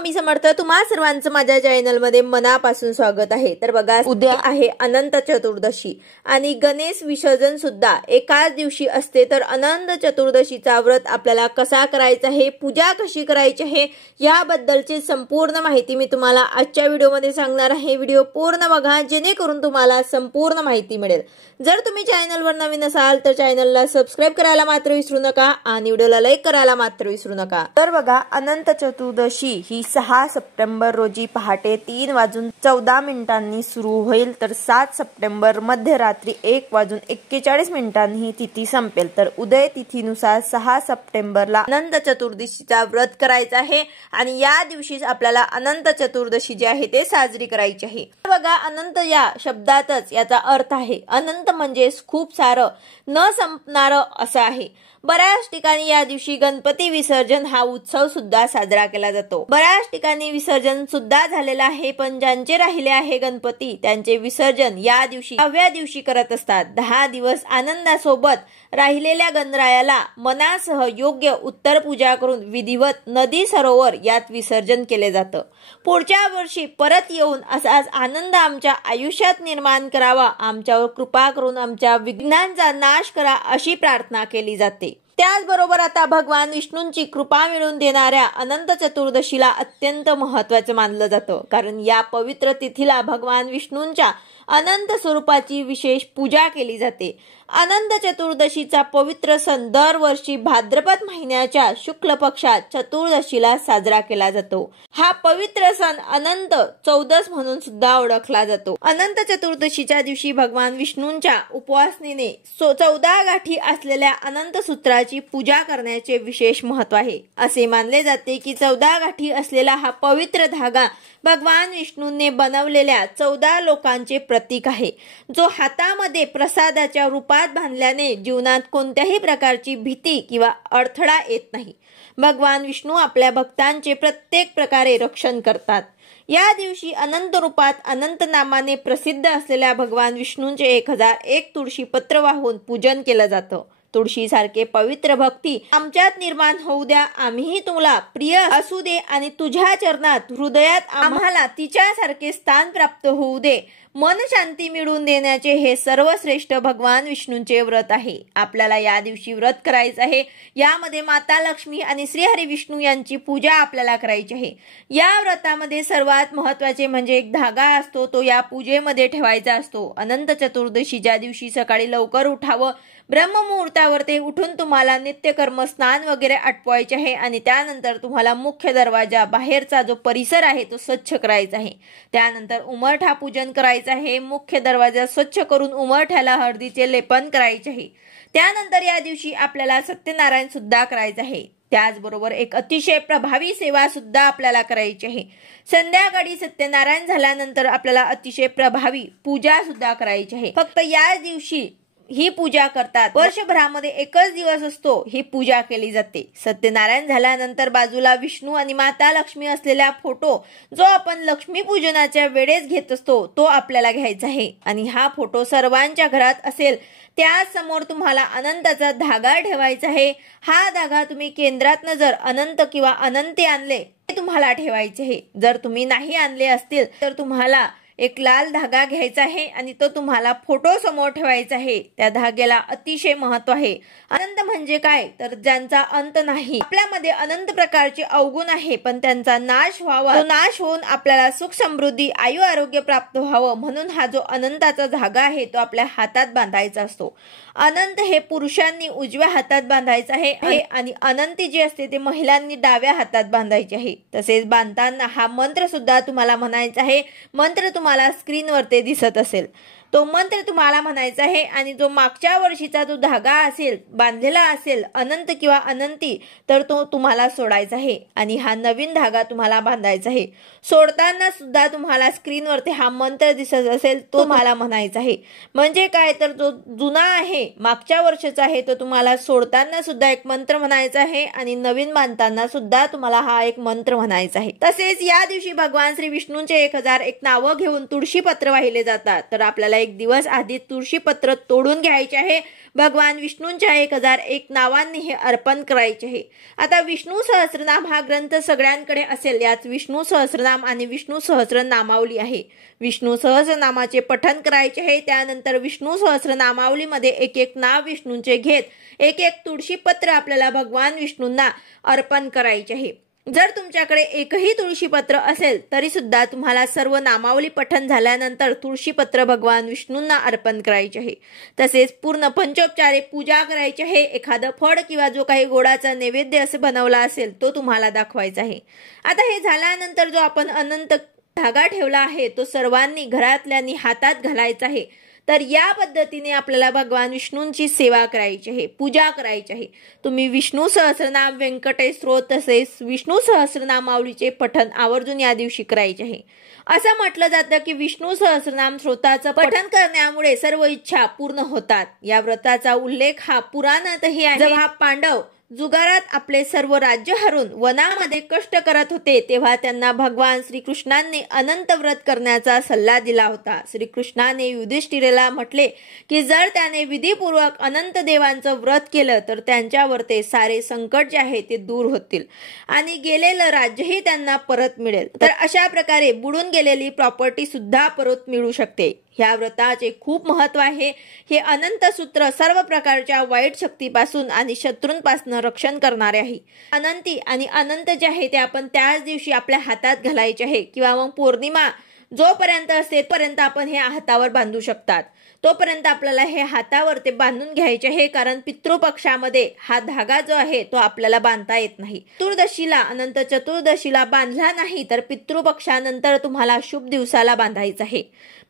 स्वामी समर्थ। तुम्हा सर्वांचं माझ्या चॅनल मध्ये मनापासून स्वागत आहे। तर बघा, उद्या आहे अनंत चतुर्दशी आणि गणेश विसर्जन सुद्धा एकाच दिवशी असते। तर अनंत चतुर्दशीचा व्रत आपल्याला कसा करायचा आहे, पूजा कशी करायची आहे, याबद्दलची संपूर्ण माहिती मी तुम्हाला आजच्या व्हिडिओमध्ये सांगणार आहे। व्हिडिओ पूर्ण बघा जेणेकरून तुम्हाला संपूर्ण माहिती मिळेल। जर तुम्ही चॅनलवर नवीन असाल तर चॅनलला सबस्क्राइब करायला मात्र विसरू नका आणि व्हिडिओला लाईक करायला मात्र विसरू नका। तर बघा, अनंत चतुर्दशी ही 6 सप्टेंबर रोजी पहाटे 3:14 सुरू होईल। तर 7 सप्टेंबर मध्यरात्री 1:41 ही तिथी संपेल। तर उदय तिथीनुसार 6 सप्टेंबरला अनंत चतुर्दशीचा व्रत करायचा आहे आणि या दिवशी आपल्याला अनंत चतुर्दशी जी आहे ते साजरी करायची आहे। बघा, अनंत या शब्दातच याचा अर्थ आहे। अनंत म्हणजे खूप सारं, न संपणारं असं आहे। बऱ्याच ठिकाणी या दिवशी गणपती विसर्जन हा उत्सव सुद्धा साजरा केला जातो। बऱ्याच ठिकाणी विसर्जन सुद्धा झालेला आहे, पण ज्यांचे राहिले आहे गणपती त्यांचे विसर्जन या दिवशी 10व्या दिवशी करत असतात। 10 दिवस आनंदासोबत राहिलेल्या गणरायाला मनासह योग्य उत्तर पूजा करून विधिवत नदी सरोवर यात विसर्जन केले जातं। पुढच्या वर्षी परत येऊन असाच आनंद आमच्या आयुष्यात निर्माण करावा, आमच्यावर कृपा करून आमच्या विघ्नांचा नाश करा अशी प्रार्थना केली जाते। त्याचबरोबर आता भगवान विष्णूंची कृपा मिळवून देणाऱ्या अनंत चतुर्दशीला अत्यंत महत्त्वाचं मानलं जातं, कारण या पवित्र तिथीला भगवान विष्णूंच्या अनंत स्वरूपाची विशेष पूजा केली जाते। अनंत चतुर्दशीचा पवित्र सण दरवर्षी भाद्रपद महिन्याच्या शुक्ल पक्षात चतुर्दशीला साजरा केला जातो। हा पवित्र सण अनंत चौदस म्हणून सुद्धा ओळखला जातो। अनंत चतुर्दशीच्या दिवशी भगवान विष्णूंच्या उपासनेने 14 गाठी असलेल्या अनंत सूत्राची पूजा करण्याचे विशेष महत्त्व आहे। असे मानले जाते की 14 गाठी असलेला हा पवित्र धागा भगवान विष्णूंनी बनवलेल्या 14 लोकांचे प्रतीक आहे, जो हातामध्ये प्रसादाच्या रूपात बांधल्याने जीवनात कोणत्याही प्रकारची भीती किंवा अडथळा येत नाही। भगवान विष्णू आपल्या भक्तांचे प्रत्येक प्रकारे रक्षण करतात। या दिवशी अनंत रूपात अनंत नामाने प्रसिद्ध असलेल्या भगवान विष्णूंचे 1001 तुळशी पत्र वाहून पूजन केलं जातं। तुळशी सारखे पवित्र भक्ती आमच्यात निर्माण होऊ द्या, आम्हीही तुला प्रिय असू दे आणि तुझ्या चरणात हृदयात आम्हाला तिच्यासारखे स्थान प्राप्त होऊ दे। मन शांती मिळवून देण्याचे हे सर्वश्रेष्ठ भगवान विष्णूंचे व्रत आहे। आपल्याला या दिवशी व्रत करायचं आहे। यामध्ये माता लक्ष्मी आणि श्रीहरी विष्णू यांची पूजा आपल्याला करायची आहे। या व्रतामध्ये सर्वात महत्त्वाचे म्हणजे एक धागा असतो, तो या पूजेमध्ये ठेवायचा असतो। अनंत चतुर्दशीच्या दिवशी सकाळी लवकर उठावं, ब्रह्ममुहूर्तावर ते उठून तुम्हाला नित्यकर्म स्नान वगैरे आटवायचे आहे आणि त्यानंतर तुम्हाला मुख्य दरवाजा बाहेरचा जो परिसर आहे तो स्वच्छ करायचा आहे। त्यानंतर उंबरठा पूजन करायचं आहे। मुख्य दरवाजा स्वच्छ करून उंबरठ्याला हळदीचे लेपन करायचे आहे। त्यानंतर या दिवशी आपल्याला सत्यनारायण सुद्धा करायचं आहे। त्याचबरोबर एक अतिशय प्रभावी सेवा सुद्धा आपल्याला करायची आहे। संध्याकाळी सत्यनारायण झाल्यानंतर आपल्याला अतिशय प्रभावी पूजा सुद्धा करायची आहे। फक्त या दिवशी ही पूजा करतात, वर्षभरामध्ये एकच दिवस असतो ही पूजा केली जाते। सत्यनारायण झाल्यानंतर बाजूला विष्णू आणि माता लक्ष्मी असलेला फोटो जो आपण लक्ष्मी पूजनाच्या वेळेस घेत असतो तो आपल्याला घ्यायचा आहे आणि हा फोटो सर्वांच्या घरात असेल। त्यासमोर तुम्हाला अनंताचा धागा ठेवायचा आहे। हा धागा तुम्ही केंद्रातनं जर अनंत किंवा अनंती आणले ते तुम्हाला ठेवायचे आहे। जर तुम्ही नाही आणले असतील तर तुम्हाला एक लाल धागा घ्यायचा आहे आणि तो तुम्हाला फोटो समोर ठेवायचा आहे। त्या धाग्याला अतिशय महत्त्व आहे। अनंत म्हणजे काय, तर ज्यांचा अंत नाही। आपल्यामध्ये अनंत प्रकारचे अवगुण आहे, पण त्यांचा नाश व्हावा, तो नाश होऊन आपल्याला सुख समृद्धी आयु आरोग्य प्राप्त व्हावं म्हणून हा जो अनंताचा धागा आहे तो आपल्या हातात बांधायचा असतो। अनंत हे पुरुषांनी उजव्या हातात बांधायचं आहे आणि अनंती जी असते ते महिलांनी डाव्या हातात बांधायचे आहे। तसेच बांधताना हा मंत्र सुद्धा तुम्हाला म्हणायचा आहे। मंत्र तुम्हाला स्क्रीनवर ते दिसत असेल, तो मंत्र तुम्हाला म्हणायचा आहे आणि जो मागच्या वर्षीचा जो धागा असेल बांधलेला असेल अनंत किंवा अनंती तर तो तुम्हाला सोडायचा आहे आणि हा नवीन धागा तुम्हाला बांधायचा आहे। सोडताना सुद्धा तुम्हाला स्क्रीनवरती हा मंत्र दिसत असेल तो तुम्हाला म्हणायचा आहे। म्हणजे काय, तर जो जुना आहे मागच्या वर्षाचा आहे तो तुम्हाला सोडताना सुद्धा एक मंत्र म्हणायचा आहे आणि नवीन बांधताना सुद्धा तुम्हाला हा एक मंत्र म्हणायचा आहे। तसेच या दिवशी भगवान श्री विष्णूंचे 1001 नावं घेऊन तुळशी पत्र वाहिले जातात। तर आपल्याला एक दिवस आधी तुळशी पत्र तोडून घ्यायचे आहे। भगवान विष्णूंच्या 1001 नावांनी हे अर्पण करायचे आहे। आता विष्णू सहस्रनाम हा ग्रंथ सगळ्यांकडे असेल, यात विष्णू सहस्रनाम आणि विष्णू सहस्रनामावली आहे। विष्णू सहस्रनामाचे पठण करायचे आहे। त्यानंतर विष्णू सहस्रनामावलीमध्ये एक एक नाव विष्णूंचे घेत एक एक तुळशीपत्र आपल्याला भगवान विष्णूंना अर्पण करायचे आहे। जर तुमच्याकडे एकही तुळशीपत्र असेल तरी सुद्धा तुम्हाला सर्व नामावली पठण झाल्यानंतर तुळशीपत्र भगवान विष्णूंना अर्पण करायचे आहे। तसेच पूर्ण पंचोपचारे पूजा करायची आहे। एखादं फळ किंवा जो काही गोडाचा नैवेद्य असे बनवला असेल तो तुम्हाला दाखवायचा आहे। आता हे झाल्यानंतर जो आपण अनंत धागा ठेवला आहे तो सर्वांनी घरातल्यांनी हातात घालायचा आहे। तर या पद्धतीने आपल्याला भगवान विष्णूंची सेवा करायची आहे, पूजा करायची आहे। तुम्ही विष्णू सहस्रनाम, व्यंकटेश स्तोत्र तसेच विष्णू सहस्रनामावलीचे पठण आवर्जून या दिवशी करायचे आहे। असं म्हटलं जातं की विष्णू सहस्रनाम स्तोत्राचं पठण करण्यामुळे सर्व इच्छा पूर्ण होतात। या व्रताचा उल्लेख हा पुराणातही आहे। जेव्हा पांडव जुगारात आपले सर्व राज्य हरून वनामध्ये कष्ट करत होते तेव्हा त्यांना भगवान श्रीकृष्णांनी अनंत व्रत करण्याचा सल्ला दिला होता। श्रीकृष्णाने युधिष्ठिराला म्हटले की जर त्याने विधीपूर्वक अनंत देवांचं व्रत केलं तर त्यांच्यावर ते सारे संकट जे आहे ते दूर होतील आणि गेलेलं राज्यही त्यांना परत मिळेल। तर अशा प्रकारे बुडून गेलेली प्रॉपर्टी सुद्धा परत मिळू शकते। ह्या व्रताचे खूप महत्व आहे। हे अनंत सूत्र सर्व प्रकारच्या वाईट शक्तीपासून आणि शत्रूंपासून रक्षण करणारे आहे। अनंती आणि अनंत जे आहे ते आपण त्याच दिवशी आपल्या हातात घालायचे आहे किंवा मग पौर्णिमा जोपर्यंत असते तोपर्यंत आपण हे हातावर बांधू शकतात। तोपर्यंत आपल्याला हे हातावर ते बांधून घ्यायचे आहे, कारण पितृपक्षामध्ये हा धागा जो आहे तो आपल्याला बांधता येत नाही। चतुर्दशीला अनंत चतुर्दशीला बांधला नाही तर पितृपक्षानंतर तुम्हाला शुभ दिवसाला बांधायचं आहे।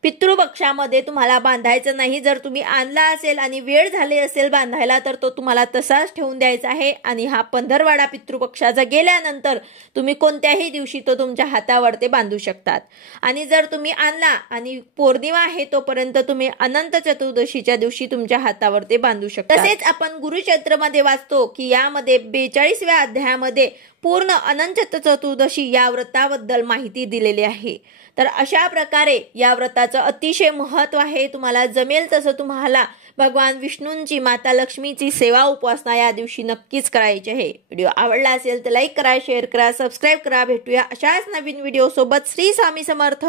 पितृपक्षामध्ये तुम्हाला बांधायचं नाही। जर तुम्ही आणला असेल आणि वेळ झाली असेल बांधायला तर तो तुम्हाला तसाच ठेवून द्यायचा आहे आणि हा पंधरवाडा पितृपक्षाचा गेल्यानंतर तुम्ही कोणत्याही दिवशी तो तुमच्या हातावर ते बांधू शकतात। आणि जर तुम्ही आणला आणि पौर्णिमा आहे तोपर्यंत तुम्ही अनंत चतुर्दशीच्या दिवशी तुमच्या हातावर ते बांधू शकता। तसेच आपण गुरुचरित्रामध्ये वाचतो की यामध्ये 42व्या अध्यायामध्ये पूर्ण अनंत चतुर्दशी या व्रताबद्दल माहिती दिलेली आहे। तर अशा प्रकारे या व्रताचं अतिशय महत्व आहे। तुम्हाला जमेल तसं तुम्हाला भगवान विष्णूंची, माता लक्ष्मीची सेवा उपासना या दिवशी नक्कीच करायची आहे। व्हिडिओ आवडला असेल तर लाईक करा, शेअर करा, सबस्क्राईब करा। भेटूया अशाच नवीन व्हिडिओ सोबत। श्री स्वामी समर्थ।